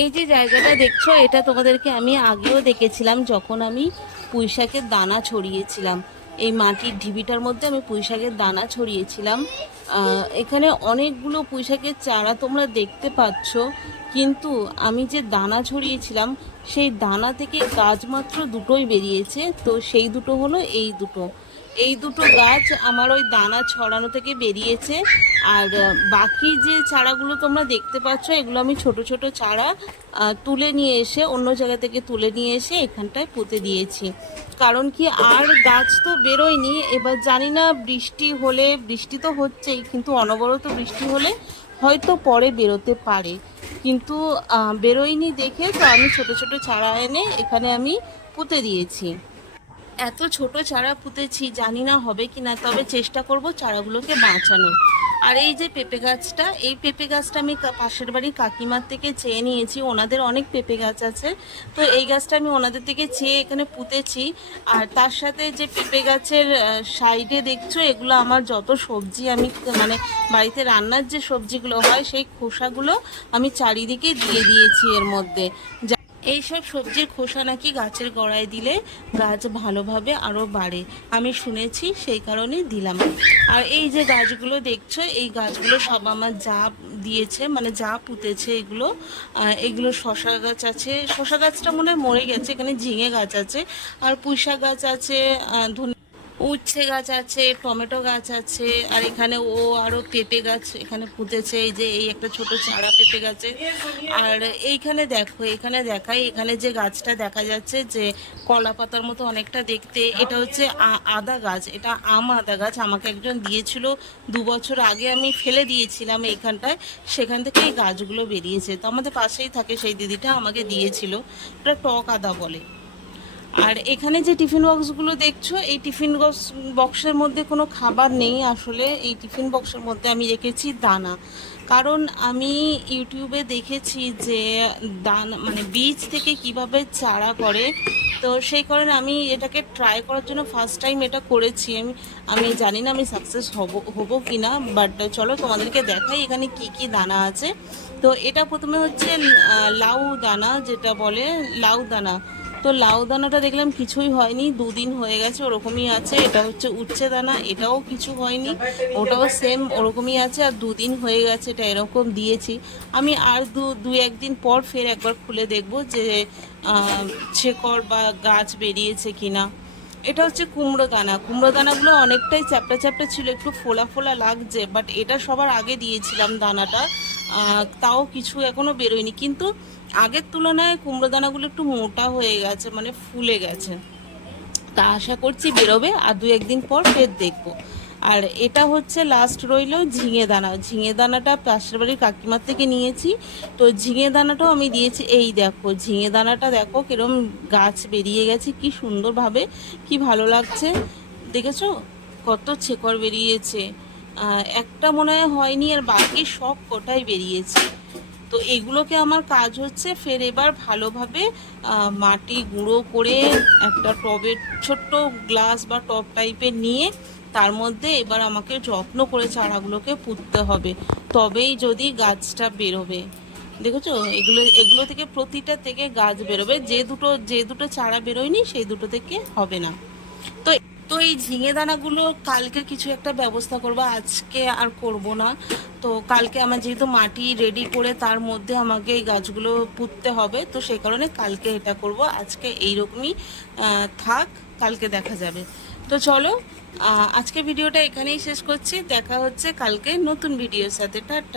এই যে জায়গাটা দেখছ, এটা তোমাদেরকে আমি আগেও দেখেছিলাম যখন আমি পুঁইশাকের দানা ছড়িয়েছিলাম। এই মাটির ঢিবিটার মধ্যে আমি পুঁইশাকের দানা ছড়িয়েছিলাম। এখানে অনেকগুলো পুঁইশাকের চারা তোমরা দেখতে পাচ্ছ, কিন্তু আমি যে দানা ছড়িয়েছিলাম, সেই দানা থেকে গাছ মাত্র দুটোই বেরিয়েছে, তো সেই দুটো হলো এই দুটো। এই দুটো গাছ আমার ওই দানা ছড়ানো থেকে বেরিয়েছে। আর বাকি যে চারাগুলো তোমরা দেখতে পাচ্ছ, এগুলো আমি ছোট ছোট চারা তুলে নিয়ে এসে অন্য জায়গা থেকে তুলে নিয়ে এসে এখানটায় পুঁতে দিয়েছি। কারণ কি, আর গাছ তো বেরোয়নি। এবার জানি না বৃষ্টি হলে, বৃষ্টি তো হচ্ছেই, কিন্তু অনবরত বৃষ্টি হলে হয়তো পরে বেরোতে পারে। কিন্তু বেরোয়নি দেখে তো আমি ছোট ছোট চারা এনে এখানে আমি পুঁতে দিয়েছি। এত ছোট চারা পুঁতেছি, জানি না হবে কি না তবে চেষ্টা করব চারাগুলোকে বাঁচানোর। আর এই যে পেঁপে গাছটা, এই পেঁপে গাছটা আমি পাশের বাড়ির কাকিমার থেকে চেয়ে নিয়েছি, ওনাদের অনেক পেঁপে গাছ আছে। তো এই গাছটা আমি ওনাদের থেকে চেয়ে এখানে পুঁতেছি, আর তার সাথে যে পেঁপে গাছের সাইডে দেখছ, এগুলো আমার যত সবজি আমি মানে বাড়িতে রান্নার যে সবজিগুলো হয়, সেই খোসাগুলো আমি চারিদিকে দিয়ে দিয়েছি এর মধ্যে। এইসব সবজির খোসা নাকি গাছের গোড়ায় দিলে গাছ ভালোভাবে আরও বাড়ে। আমি শুনেছি সেই কারণে দিলাম। আর এই যে গাছগুলো দেখছ, এই গাছগুলো সব আমার যা দিয়েছে মানে যা পুঁতেছে এগুলো এগুলো শশা গাছ আছে। শশা গাছটা মনে হয় মরে গেছে, এখানে ঝিঙে গাছ আছে, আর পুঁইশা গাছ আছে ধনে উচ্ছে গাছ আছে, টমেটো গাছ আছে, আর এখানে ও আরও পেঁপে গাছ এখানে পুঁতেছে এই যে এই একটা ছোট চারা পেঁপে গাছে। আর এইখানে দেখো, এখানে দেখাই, এখানে যে গাছটা দেখা যাচ্ছে যে কলা পাতার মতো অনেকটা দেখতে, এটা হচ্ছে আদা গাছ, এটা আম আদা গাছ আমাকে একজন দিয়েছিল, দু বছর আগে আমি ফেলে দিয়েছিলাম এইখানটায়, সেখান থেকে এই গাছগুলো বেরিয়েছে। তো আমাদের পাশেই থাকে সেই দিদিটা, আমাকে দিয়েছিল এটা টক আদা বলে। আর এখানে যে টিফিন বক্সগুলো দেখছ, এই টিফিন বক্স, বক্সের মধ্যে কোনো খাবার নেই আসলে। এই টিফিন বক্সের মধ্যে আমি রেখেছি দানা। কারণ আমি ইউটিউবে দেখেছি যে দানা মানে বীজ থেকে কীভাবে চারা করে, তো সেই কারণে আমি এটাকে ট্রাই করার জন্য ফার্স্ট টাইম এটা করেছি। আমি আমি জানি না আমি সাকসেস হব, হব কি না বাট চলো তোমাদেরকে দেখাই এখানে কি কি দানা আছে। তো এটা প্রথমে হচ্ছে লাউ দানা যেটা বলে, লাউ দানা। তো লাউ দানাটা দেখলাম কিছুই হয়নি, দুদিন হয়ে গেছে ওরকমই আছে, এটা হচ্ছে উচ্ছে দানা, এটাও কিছু হয়নি, ওটাও সেম ওরকমই আছে আর দুদিন হয়ে গেছে এটা এরকম দিয়েছি। আমি আর দু দু একদিন পর ফের একবার খুলে দেখব যে শেকড় বা গাছ বেরিয়েছে কিনা। এটা হচ্ছে কুমড়ো দানা, কুমড়ো দানাগুলো অনেকটাই চ্যাপটা চ্যাপটা ছিল, একটু ফোলা ফোলা লাগছে বাট এটা সবার আগে দিয়েছিলাম দানাটা। তাও কিছু এখনও বেরোয়নি। কিন্তু আগের তুলনায় কুমড়ো দানাগুলো একটু মোটা হয়ে গেছে মানে ফুলে গেছে। তা আশা করছি বেরোবে, আর দু একদিন পর ফের দেখব। আর এটা হচ্ছে লাস্ট রইল ঝিঙে দানা। ঝিঙে দানাটা পাশের বাড়ির কাকিমার থেকে নিয়েছি। তো ঝিঙে দানাটাও আমি দিয়েছি। এই দেখো, ঝিঙে দানাটা দেখো কিরম গাছ বেরিয়ে গেছে, কি সুন্দরভাবে, কি ভালো লাগছে। দেখেছ? কত ছেকড় বেরিয়েছে। একটা মনে হয় হয়নি, আর বাকি সব কটাই বেরিয়েছে। তো এগুলোকে আমার কাজ হচ্ছে ফের এবার ভালোভাবে মাটি গুঁড়ো করে একটা টবের, ছোট্ট গ্লাস বা টব টাইপের নিয়ে তার মধ্যে এবার আমাকে যত্ন করে চারাগুলোকে পুঁততে হবে। তবেই যদি গাছটা বেরোবে। দেখেছ? এগুলো এগুলো থেকে প্রতিটা থেকে গাছ বেরোবে। যে দুটো যে দুটো চারা বেরোয়নি, সেই দুটো থেকে হবে না। তো তো এই ঝিঙে দানাগুলো কালকে কিছু একটা ব্যবস্থা করব আজকে আর করব না। তো কালকে আমার যেহেতু মাটি রেডি করে তার মধ্যে আমাকে এই গাছগুলো পুঁততে হবে তো সেই কারণে কালকে এটা করব। আজকে এইরকমই আহ, থাক কালকে দেখা যাবে। তো চলো আজকে ভিডিওটা এখানেই শেষ করছি। দেখা হচ্ছে কালকে নতুন ভিডিওর সাথে। টাটা।